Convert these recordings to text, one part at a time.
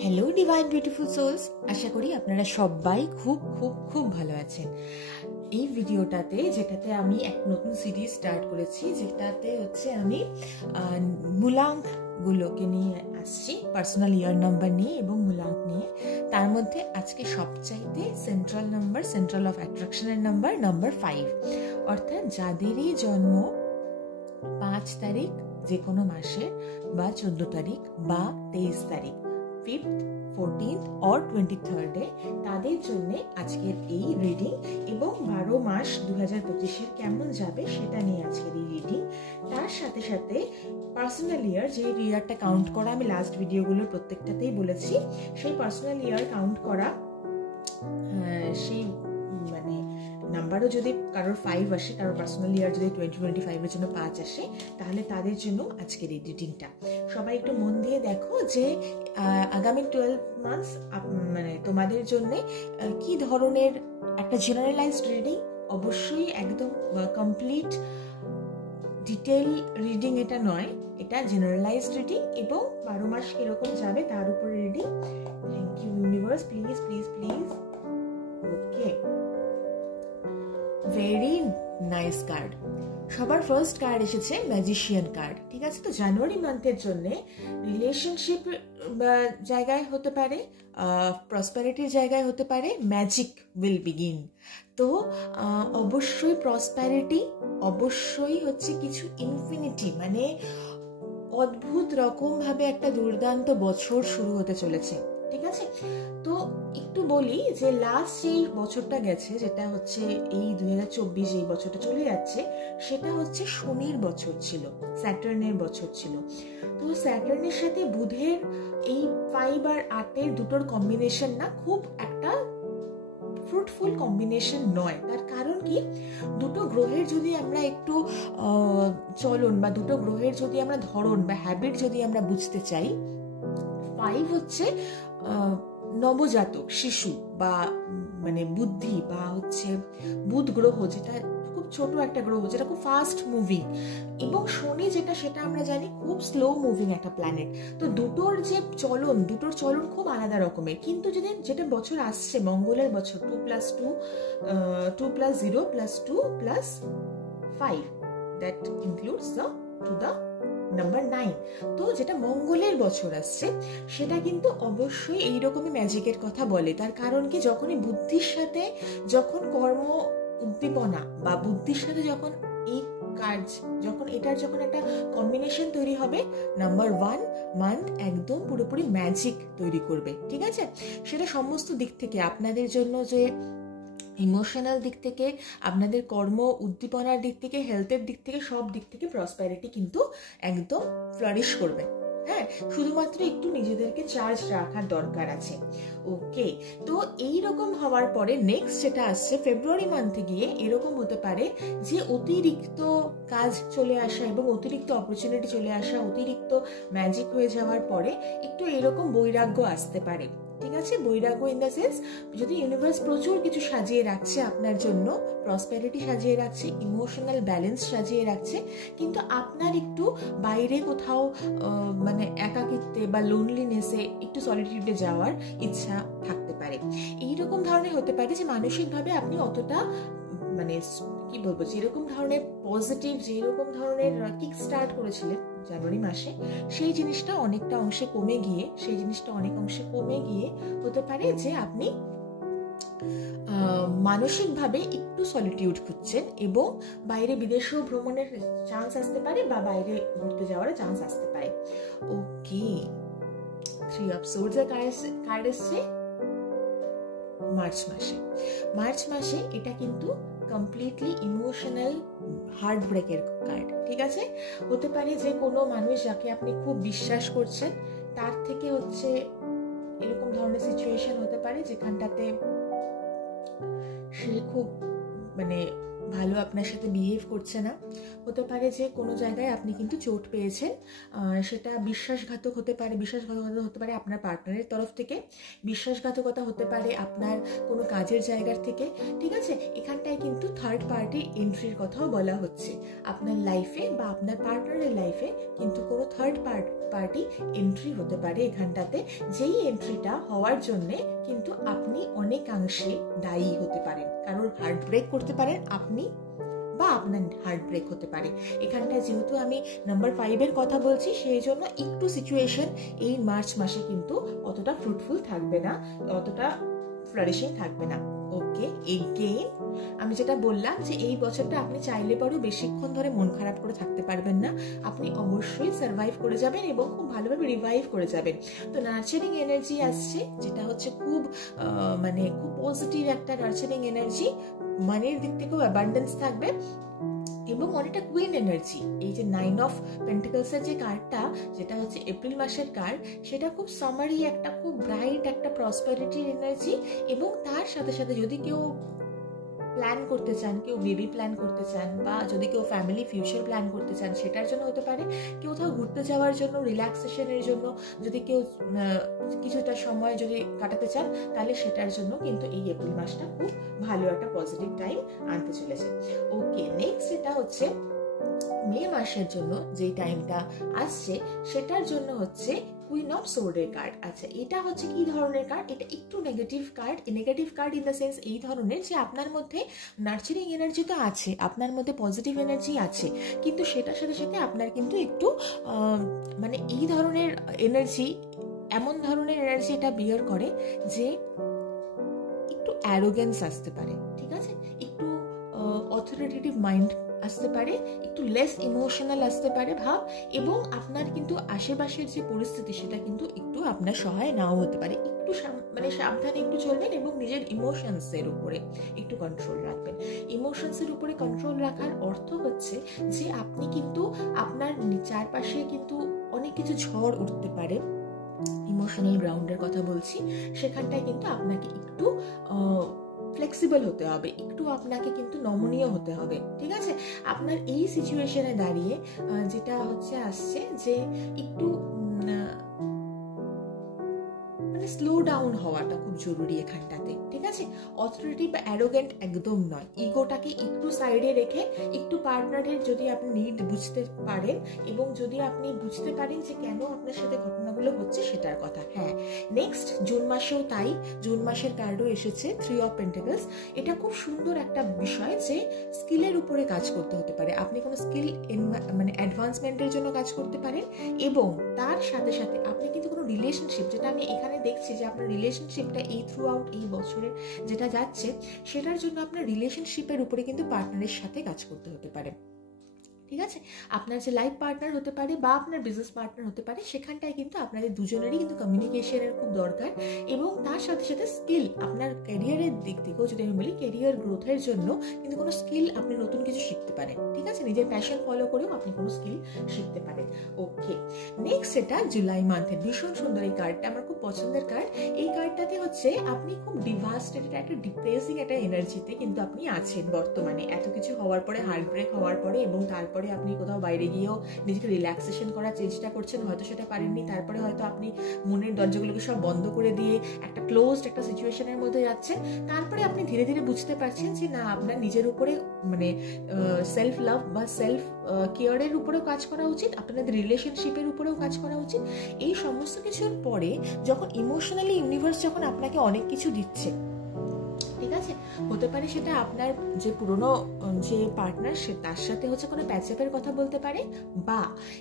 Hello divine beautiful sols, আশা করি আপনারা সবাই খুব খুব খুব ভালো আছেন। এই ভিডিওটাতে যেটাতে আমি এক নতুন সিরিজ স্টার্ট করেছি, যেটাতে হচ্ছে আমি মূলাঙ্কগুলোকে নিয়ে আসছি, পার্সোনাল ইয়ার নাম্বার নিয়ে এবং মূলাঙ্ক নিয়ে। তার মধ্যে আজকে সবচাইতে সেন্ট্রাল অফ অ্যাট্রাকশনের নাম্বার 5, অর্থাৎ যাদেরই জন্ম 5 তারিখ যে কোনো মাসের, বা 14 তারিখ বা 23 তারিখ, 5th, 14th or 23rd-এ, তাদের জন্য আজকের এই রিডিং। এবং 12 মাস 2025-এর কেমন যাবে সেটা নিয়ে আজকের এই রিডিং। তার সাথে সাথে পার্সোনাল ইয়ার, যে ইয়ারটা কাউন্ট করা আমি লাস্ট ভিডিওগুলোর প্রত্যেকটাতেই বলেছি, সেই পার্সোনাল ইয়ার কাউন্ট করা, সেই মানে নাম্বারও যদি কারোর 5 আসে, কারোর পার্সোনাল ইয়ার যদি 2025-এর জন্য 5 আসে, তাহলে তাদের জন্য আজকের এই রিডিংটা। সবাই একটু মন দিয়ে দেখো যে আগামী 12 মান্থস মানে তোমাদের জন্য কি ধরনের একটা জেনারেলাইজড রিডিং। অবশ্যই একদম কমপ্লিট ডিটেল রিডিং এটা নয়, এটা জেনারেলাইজড রিডিং এবং 12 মাস কিরকম যাবে তার উপরে reading. Thank you universe, please please please. Okay, very nice card. সবার ফার্স্ট কার্ড এসেছে ম্যাজিশিয়ান কার্ড। ঠিক আছে, তো জানুয়ারি মান্থের জন্য রিলেশনশিপ জায়গায় হতে পারে, প্রসপ্যারিটির জায়গায় হতে পারে, ম্যাজিক উইল বিগিন। তো অবশ্যই প্রসপ্যারিটি, অবশ্যই হচ্ছে কিছু ইনফিনিটি, মানে অদ্ভুত রকম ভাবে একটা দুর্দান্ত বছর শুরু হতে চলেছে। ঠিক আছে, তো একটু বলি যে লাস্ট যেই বছরটা গেছে, যেটা হচ্ছে এই 2024, এই বছরটা চলে যাচ্ছে, সেটা হচ্ছে শনির বছর ছিল, স্যাটার্নের বছর ছিল। তো স্যাটার্নের সাথে বুধের এই 5 আর 8-এর দুটোর কম্বিনেশন না খুব একটা ফ্রুটফুল কম্বিনেশন নয়। তার কারণ কি, দুটো গ্রহের যদি আমরা একটু চলন বা দুটো গ্রহের যদি আমরা ধরন বা হ্যাবিট যদি আমরা বুঝতে চাই, 5 হচ্ছে নবজাতক শিশু বা মানে বুদ্ধি, বা হচ্ছে বুধ গ্রহ, যেটা খুব ছোট একটা গ্রহ, যেটা খুব ফাস্ট মুভিং, এবং শনি যেটা, সেটা আমরা জানি খুব স্লো মুভিং একটা প্ল্যানেট। তো দুটোর চলন খুব আলাদা রকমের। কিন্তু যদি যেটা বছর আসছে মঙ্গলের বছর, 2+2 2+0 +2 +5, দ্যাট ইনক্লুডস দ্য নাম্বার 9। তো যেটা মঙ্গলের বছর আসছে, সেটা কিন্তু অবশ্যই এইরকমই ম্যাজিকের কথা বলে। তার কারণ কি, যখনই বুদ্ধির সাথে যখন কর্ম উদ্দীপনা বা বুদ্ধির সাথে যখন এই কাজ, যখন এটার যখন একটা কম্বিনেশন তৈরি হবে, নাম্বার 1 মান্থ একদম পুরোপুরি ম্যাজিক তৈরি করবে। ঠিক আছে, সেটা সমস্ত দিক থেকে, আপনাদের জন্য যে ইমোশনাল দিক থেকে, আপনাদের কর্ম উদ্দীপনার দিক থেকে, হেলথের দিক থেকে, সব দিক থেকে প্রসপ্যারিটি কিন্তু একদম ফ্লারিশ করবে। হ্যাঁ, শুধুমাত্র একটু নিজেদেরকে চার্জ রাখার দরকার আছে। ওকে, তো এইরকম হওয়ার পরে নেক্সট যেটা আসছে ফেব্রুয়ারি মান্থে গিয়ে, এরকম হতে পারে যে অতিরিক্ত কাজ চলে আসা এবং অতিরিক্ত অপরচুনিটি চলে আসা, অতিরিক্ত ম্যাজিক হয়ে যাওয়ার পরে একটু এরকম বৈরাগ্য আসতে পারে। ঠিক আছে, বৈরাগ্য ইন দ্য সেন্স, যদি ইউনিভার্স প্রচুর কিছু সাজিয়ে রাখছে আপনার জন্য, প্রসপ্যারিটি সাজিয়ে রাখছে, ইমোশনাল ব্যালেন্স সাজিয়ে রাখছে, কিন্তু আপনার একটু বাইরে কোথাও মানে একাকিত্বে বা লোনলিনেসে, একটু সলিটিউডে যাওয়ার ইচ্ছা থাকতে পারে। এইরকম ধরনের হতে পারে যে মানসিকভাবে আপনি অতটা মানে কি বলবো, যেরকম ধরনের পজিটিভ, যেরকম ধরনের কিক স্টার্ট করেছিলেন জানুয়ারি মাসে, সেই জিনিসটা অনেকটা অংশে কমে গিয়ে হতে পারে যে আপনি মানসিকভাবে একটু সলিটিউড খুঁজছেন, এবং বাইরে বিদেশেও ভ্রমণের চান্স আসতে পারে বা বাইরে ঘুরতে যাওয়ার চান্স আসতে পারে। ওকে, 3 অফ সোর্ডস এর কার্ড এসছে মার্চ মাসে। এটা কিন্তু কমপ্লিটলি ইমোশনাল হার্ট ব্রেকের কার্ড। ঠিক আছে, হতে পারে যে কোনো মানুষ যাকে আপনি খুব বিশ্বাস করছেন, তার থেকে হচ্ছে এরকম ধরনের সিচুয়েশন হতে পারে যেখানটাতে সে খুব মানে ভালো আপনার সাথে বিহেভ করছে না, হতে পারে যে কোনো জায়গায় আপনি কিন্তু চোট পেয়েছেন, সেটা বিশ্বাসঘাতক হতে পারে, বিশ্বাসঘাতকতা হতে পারে আপনার পার্টনারের তরফ থেকে, বিশ্বাসঘাতকতা হতে পারে আপনার কোনো কাজের জায়গার থেকে, ঠিক আছে। এখানটায় কিন্তু থার্ড পার্টি এন্ট্রির কথাও বলা হচ্ছে আপনার লাইফে বা আপনার পার্টনারের লাইফে, কিন্তু কোনো থার্ড পার্টি এন্ট্রি হতে পারে এখানটাতে, যেই এন্ট্রিটা হওয়ার জন্যে কিন্তু আপনি অনেকাংশে দায়ী হতে পারেন। কারোর হার্ট ব্রেক করতে পারেন আপনি, বা আপনার হার্ট ব্রেক হতে পারে। এখানটায় যেহেতু আমি নাম্বার 5-এর কথা বলছি, সেই জন্য একটু সিচুয়েশন এই মার্চ মাসে কিন্তু অতটা ফ্রুটফুল থাকবে না, অতটা ফ্লারিশিং থাকবে না। ওকে, এগেইন আমি যেটা বললাম যে এই বছরটা আপনি চাইলে পরেও বেশিক্ষণ ধরে মন খারাপ করে থাকতে পারবেন না, আপনি অবশ্যই সার্ভাইভ করে যাবেন এবং খুব ভালোভাবে রিভাইভ করে যাবেন। তো নার্চারিং এনার্জি আসছে, যেটা হচ্ছে খুব মানে খুব পজিটিভ একটা নার্চারিং এনার্জি, মানির দিক থেকেও অ্যাবান্ডেন্স থাকবে এবং অনেকটা কুইন এনার্জি। এই যে 9 অফ পেন্টিকলসের যে কার্ডটা, যেটা হচ্ছে এপ্রিল মাসের কার্ড, সেটা খুব সামারি একটা, খুব ব্রাইট একটা প্রসপারিটির এনার্জি। এবং তার সাথে সাথে যদি কেউ প্ল্যান করতে চান, কেউ বেবি প্ল্যান করতে চান, বা যদি কেউ ফ্যামিলি ফিউচার প্ল্যান করতে চান, সেটার জন্য হতে পারে। কেউ কোথাও ঘুরতে যাওয়ার জন্য, রিল্যাক্সেশনের জন্য যদি কেউ কিছুটা সময় যদি কাটাতে চান, তাহলে সেটার জন্য কিন্তু এই এপ্রিল মাসটা খুব ভালো একটা পজিটিভ টাইম আনতে চলেছে। ওকে, নেক্সট এটা হচ্ছে মে মাসের জন্য যে টাইমটা আসছে, সেটার জন্য হচ্ছে কুইন অফ সোর্ডের কার্ড। আচ্ছা, এটা হচ্ছে কি ধরনের কার্ড? এটা একটু negative card. Negative card in the sense এই ধরনের যে আপনার মধ্যে নার্চারিং এনার্জি তো আছে, আপনার মধ্যে পজিটিভ এনার্জি আছে, কিন্তু সেটার সাথে সাথে আপনার কিন্তু একটু মানে এই ধরনের এনার্জি, এমন ধরনের এনার্জি এটা বিয়ার করে যে একটু অ্যারোগেন্স আসতে পারে, ঠিক আছে, একটু অথরিটেটিভ মাইন্ড আসতে পারে, একটু লেস ইমোশনাল আসতে পারে ভাব, এবং আপনার কিন্তু আশেপাশের যে পরিস্থিতি সেটা কিন্তু একটু আপনার সহায় নাও হতে পারে। একটু মানে সাবধানে একটু চলবেন এবং নিজের ইমোশনসের উপরে একটু কন্ট্রোল রাখবেন। ইমোশনসের উপরে কন্ট্রোল রাখার অর্থ হচ্ছে যে আপনি কিন্তু আপনার চারপাশে কিন্তু অনেক কিছু ঝড় উঠতে পারে, ইমোশনাল গ্রাউন্ডের কথা বলছি, সেখানটায় কিন্তু আপনাকে একটু ফ্লেক্সিবল হতে হবে, একটু আপনাকে কিন্তু নমনীয় হতে হবে, ঠিক আছে। আপনার এই সিচুয়েশনে দাঁড়িয়ে যেটা হচ্ছে আসছে যে একটু মানে স্লো ডাউন হওয়াটা খুব জরুরি এখানটাতে, ঠিক আছে। অথরিটি বা অ্যারোগেন্ট একদম নয়, ইগোটাকে একটু সাইডে রেখে একটু পার্টনারের যদি আপনি নিড বুঝতে পারেন এবং যদি আপনি বুঝতে পারেন যে কেন আপনার সাথে ঘটনাগুলো হচ্ছে সেটার কথা। হ্যাঁ, নেক্সট জুন মাসেও তাই, জুন মাসের কার্ডও এসেছে 3 অফ পেন্টাকলস। এটা খুব সুন্দর একটা বিষয় যে স্কিলের উপরে কাজ করতে হতে পারে, আপনি কোনো স্কিল মানে অ্যাডভান্সমেন্টের জন্য কাজ করতে পারেন, এবং তার সাথে সাথে আপনি কিন্তু কোনো রিলেশনশিপ, যেটা আমি এখানে দেখছি যে আপনার রিলেশনশিপটা এই থ্রু আউট এই বছরের যেটা যাচ্ছে, সেটার জন্য আপনার রিলেশনশিপের উপরে কিন্তু পার্টনারের সাথে কাজ করতে হতে পারে, ঠিক আছে। আপনার যে লাইফ পার্টনার হতে পারে বা আপনার বিজনেস পার্টনার হতে পারে, সেখানটায় কিন্তু আপনাদের দুজনেরই কিন্তু কমিউনিকেশনের খুব দরকার, এবং তার সাথে সাথে স্কিল, আপনার ক্যারিয়ারের দিক থেকেও যদি আমি বলি, ক্যারিয়ার গ্রোথের জন্য কিন্তু কোনো স্কিল আপনি নতুন কিছু শিখতে পারেন, ঠিক আছে, নিজের প্যাশন ফলো করেও আপনি কোনো স্কিল শিখতে পারেন। ওকে, নেক্সট এটা জুলাই মান্থের ভীষণ সুন্দর এই কার্ডটা, আমার খুব পছন্দের কার্ড। এই কার্ডটাতে হচ্ছে আপনি খুব ডিভাস্টেটেড, একটা ডিপ্রেসিং একটা এনার্জিতে কিন্তু আপনি আছেন বর্তমানে, এত কিছু হওয়ার পরে, হার্ট ব্রেক হওয়ার পরে, এবং তারপরে আপনি কোথাও বাইরে গিয়েও নিজেকে রিল্যাক্সেশন করার চেষ্টা করছেন, হয়তো সেটা পারেননি, তারপরে হয়তো আপনি মনের দরজাগুলোকে সব বন্ধ করে দিয়ে একটা ক্লোজড একটা সিচুয়েশনের মধ্যে যাচ্ছেন, তারপরে আপনি ধীরে ধীরে বুঝতে পারছেন যে না, আপনার নিজের উপরে মানে সেলফ লাভ বা সেলফ কেয়ারের উপরেও কাজ করা উচিত, আপনাদের রিলেশনশিপের উপরেও কাজ করা উচিত। এই সমস্ত কিছুর পরে যখন ইমোশনালি ইউনিভার্স যখন আপনাকে অনেক কিছু দিচ্ছে, ঠিক আছে, হতে পারে সেটা আপনার যে পুরনো যে পার্টনার, সে তার সাথে হচ্ছে কোনো প্যাচআপের কথা বলতে পারে, বা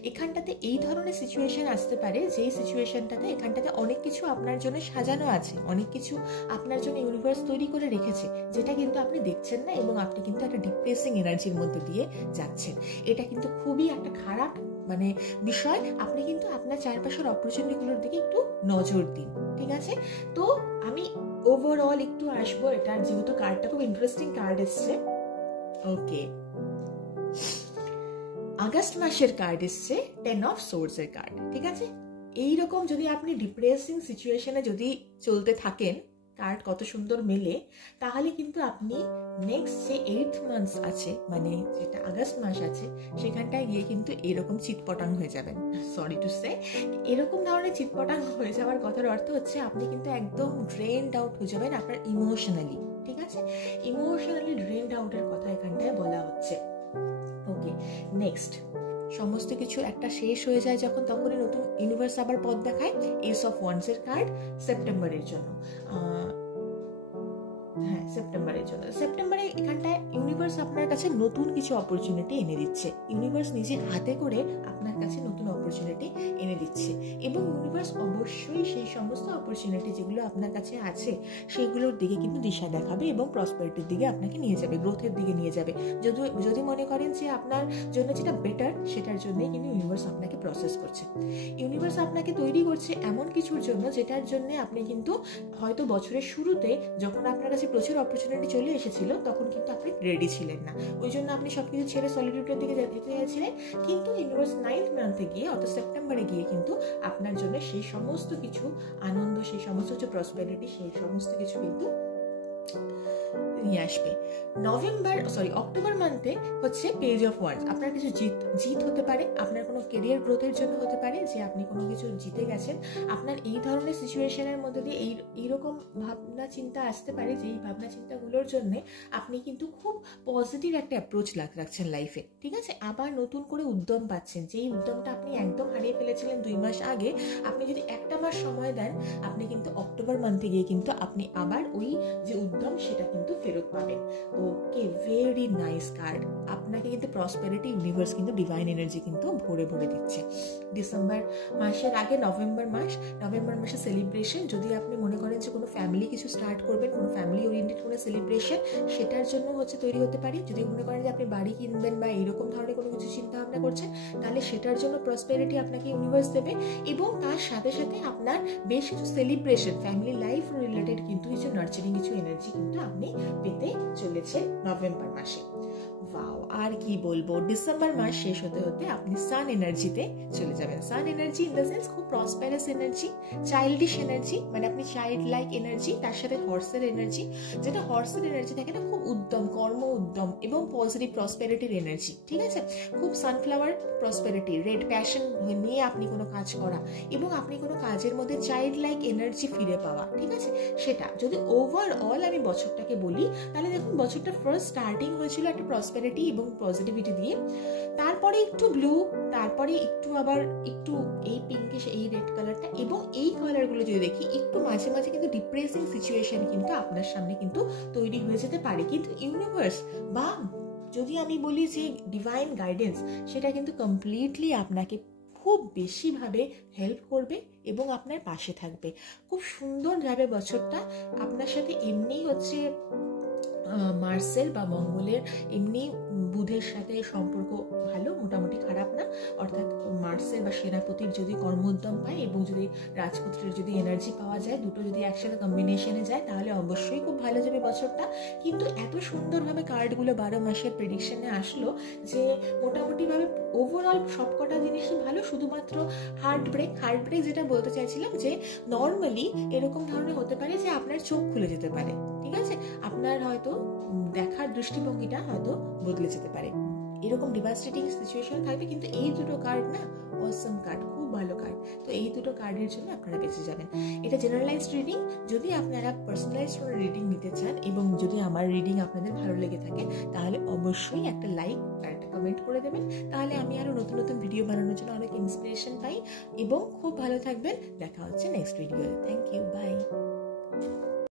এখানটাতে এই ধরনের সিচুয়েশন আসতে পারে যেই সিচুয়েশনটাতে এখানটাতে অনেক কিছু আপনার জন্য সাজানো আছে, অনেক কিছু আপনার জন্য ইউনিভার্স তৈরি করে রেখেছে, যেটা কিন্তু আপনি দেখছেন না, এবং আপনি কিন্তু একটা ডিপ্রেসিং এনার্জির মধ্যে দিয়ে যাচ্ছেন। এটা কিন্তু খুবই একটা খারাপ মানে বিষয়। আপনি কিন্তু আপনার চারপাশের অপরচুনিটিগুলোর দিকে একটু নজর দিন, ঠিক আছে। তো আমি ওভারঅল একটু আসবো, এটা যেহেতু কার্ডটা খুব ইন্টারেস্টিং কার্ড এসছে। ওকে, আগস্ট মাসের কার্ড এসছে 10 অফ সোর্ডস এর কার্ড, ঠিক আছে। এইরকম যদি আপনি ডিপ্রেসিং সিচুয়েশনে যদি চলতে থাকেন, কার্ড কত সুন্দর মেলে, তাহলে কিন্তু আপনি নেক্সট যে 8th মান্থ আছে, মানে যেটা আগস্ট মাস আছে, সেখানটায় গিয়ে কিন্তু এরকম চিৎপটাং হয়ে যাবেন। সরি টু সে, এরকম ধরনের চিৎপটাং হয়ে যাওয়ার কথার অর্থ হচ্ছে আপনি কিন্তু একদম ড্রেনড আউট হয়ে যাবেন আপনার ইমোশনালি, ঠিক আছে? ইমোশনালি ড্রেনড আউটের কথা এখানটায় বলা হচ্ছে। ওকে, নেক্সট, সমস্ত কিছু একটা শেষ হয়ে যায় যখন, তখনই নতুন ইউনিভার্স আবার পথ দেখায়। এস অফ ওয়ান্সের কার্ড সেপ্টেম্বরের জন্য, হ্যাঁ সেপ্টেম্বরের জন্য। সেপ্টেম্বরে এখানটায় ইউনিভার্স আপনার কাছে নতুন কিছু অপরচুনিটি এনে দিচ্ছে। ইউনিভার্স নিজে হাতে করে আপনার কাছে নতুন অপরচুনিটি এনে দিচ্ছে, এবং ইউনিভার্স অবশ্যই সেই সমস্ত অপরচুনিটি যেগুলো আপনার কাছে আছে সেইগুলোর দিকে কিন্তু দিশা দেখাবে এবং প্রসপারিটির দিকে আপনাকে নিয়ে যাবে, গ্রোথের দিকে নিয়ে যাবে। যদি মনে করেন যে আপনার জন্য যেটা বেটার, সেটার জন্যই কিন্তু ইউনিভার্স আপনাকে প্রসেস করছে। ইউনিভার্স আপনাকে তৈরি করছে এমন কিছুর জন্য যেটার জন্য আপনি কিন্তু হয়তো বছরের শুরুতে যখন আপনার কাছে প্রচুর অপরচুনিটি চলে এসেছিল, তখন কিন্তু আপনি রেডি ছিলেন না, ওই জন্য আপনি সবকিছু ছেড়ে সলিটিউডের দিকে যেতে চাইছিলেন। কিন্তু ইউনিভার্স 9th মান্থে গিয়ে, অর্থাৎ সেপ্টেম্বরে গিয়ে কিন্তু আপনার জন্য সেই সমস্ত কিছু আনন্দ, সেই সমস্ত কিছু প্রসপেরিটি, সেই সমস্ত কিছু কিন্তু নিয়ে আসবে। অক্টোবর মান্থে হচ্ছে পেজ অফ ওয়ান্স। আপনার কিছু জিত হতে পারে, আপনার কোনো কেরিয়ার গ্রোথের জন্য হতে পারে যে আপনি কোনো কিছু জিতে গেছেন। আপনার এই ধরনের সিচুয়েশনের মধ্যে দিয়ে এইরকম ভাবনা চিন্তা আসতে পারে, যে এই ভাবনা চিন্তাগুলোর জন্য আপনি কিন্তু খুব পজিটিভ একটা অ্যাপ্রোচ রাখছেন লাইফে, ঠিক আছে? আবার নতুন করে উদ্যম পাচ্ছেন, যেই উদ্যমটা আপনি একদম হারিয়ে ফেলেছিলেন 2 মাস আগে। আপনি যদি একটা মাস সময় দেন, আপনি কিন্তু অক্টোবর মান্থে গিয়ে কিন্তু আপনি আবার ওই যে উদ্যম সেটা কিন্তু ফেরত পাবেন। ওকে, ভেরি নাইস কার্ড। আপনাকে কিন্তু প্রসপেরিটি ইউনিভার্স কিন্তু ডিভাইন এনার্জি কিন্তু ভরে ভরে দিচ্ছে। ডিসেম্বর মাসের আগে নভেম্বর মাসে সেলিব্রেশন, যদি আপনি মনে করেন যে কোনো ফ্যামিলি কিছু স্টার্ট করবেন, কোনো ফ্যামিলি ওরিয়েন্টেড কোনো সেলিব্রেশন, সেটার জন্য হচ্ছে তৈরি হতে পারি। যদি মনে করেন যে আপনি বাড়ি কিনবেন বা এরকম ধরনের কোনো কিছু চিন্তা ভাবনা করছেন, তাহলে সেটার জন্য প্রসপেরিটি আপনাকে ইউনিভার্স দেবে। এবং তার সাথে সাথে আপনার বেশ কিছু সেলিব্রেশন, ফ্যামিলি লাইফ রিলেটেড কিন্তু কিছু নার্চারিং কিছু এনার্জি কিন্তু আপনি পেতে চলেছে নভেম্বর মাসে। ওয়াও, আর কি বলবো, ডিসেম্বর মাস শেষ হতে হতে আপনি সান এনার্জিতে চলে যাবেন। সান এনার্জি ইন দ্য সেন্স খুব প্রসপারাস এনার্জি, চাইল্ডিশ এনার্জি, মানে আপনি চাইল্ড লাইক এনার্জি, তার সাথে হর্সের এনার্জি, যেটা হর্সের এনার্জি থাকে না, খুব উদ্যম, কর্ম উদ্যম এবং পজিটিভ প্রসপেরিটির এনার্জি, ঠিক আছে? খুব সানফ্লাওয়ার প্রসপেরিটি, রেড প্যাশন নিয়ে আপনি কোনো কাজ করা এবং আপনি কোনো কাজের মধ্যে চাইল্ড লাইক এনার্জি ফিরে পাওয়া, ঠিক আছে? সেটা যদি ওভারঅল আমি বছরটাকে বলি, তাহলে দেখুন বছরটা ফার্স্ট স্টার্টিং হয়েছিল একটা প্রসপেরিটি এবং পজিটিভিটি দিয়ে, তারপরে একটু ব্লু, তারপরে একটু আবার একটু এই পিঙ্কিশ, এই রেড কালারটা, এবং এই কালারগুলো যদি দেখি একটু মাঝে মাঝে কিন্তু ডিপ্রেসিং সিচুয়েশন কিন্তু আপনার সামনে কিন্তু তৈরি হয়ে যেতে পারে। কিন্তু ইউনিভার্স বা যদি আমি বলি যে ডিভাইন গাইডেন্স, সেটা কিন্তু কমপ্লিটলি আপনাকে খুব বেশিভাবে হেল্প করবে এবং আপনার পাশে থাকবে। খুব সুন্দর যাবে বছরটা আপনার সাথে। এমনি হচ্ছে মার্সের বা মঙ্গলের, এমনি বুধের সাথে সম্পর্ক ভালো, মোটামুটি খারাপ না। অর্থাৎ মার্সের বা সেনাপতির যদি কর্মোদ্যম পায় এবং যদি রাজপুত্রের যদি এনার্জি পাওয়া যায়, দুটো যদি একসাথে কম্বিনেশনে যায়, তাহলে অবশ্যই খুব ভালো যাবে বছরটা। কিন্তু এত সুন্দরভাবে কার্ডগুলো 12 মাসের প্রেডিকশনে আসলো যে মোটামুটিভাবে ওভারঅল সবকটা জিনিসই ভালো, শুধুমাত্র হার্ট ব্রেক যেটা বলতে চাইছিলাম, যে নর্মালি এরকম ধরনের হতে পারে যে আপনার চোখ খুলে যেতে পারে, ঠিক আছে? আপনার হয়তো দেখার দৃষ্টিভঙ্গিটা হয়তো বদলে যেতে পারে, এরকম ডিভাস্টেটিং সিচুয়েশন থাকবে। কিন্তু এই দুটো কার্ড না, অসাম কার্ড, খুব ভালো কার্ড। তো এই দুটো কার্ডের জন্য আপনারা বেঁচে যাবেন। এটা জেনারেলাইজড রিডিং। যদি আপনারা পার্সোনালাইজড কোনো রিডিং নিতে চান এবং যদি আমার রিডিং আপনাদের ভালো লেগে থাকে, তাহলে অবশ্যই একটা লাইক আর একটা কমেন্ট করে দেবেন। তাহলে আমি আরো নতুন নতুন ভিডিও বানানোর জন্য অনেক ইন্সপিরেশন পাই। এবং খুব ভালো থাকবেন। দেখা হচ্ছে নেক্সট ভিডিওতে। Thank you, by.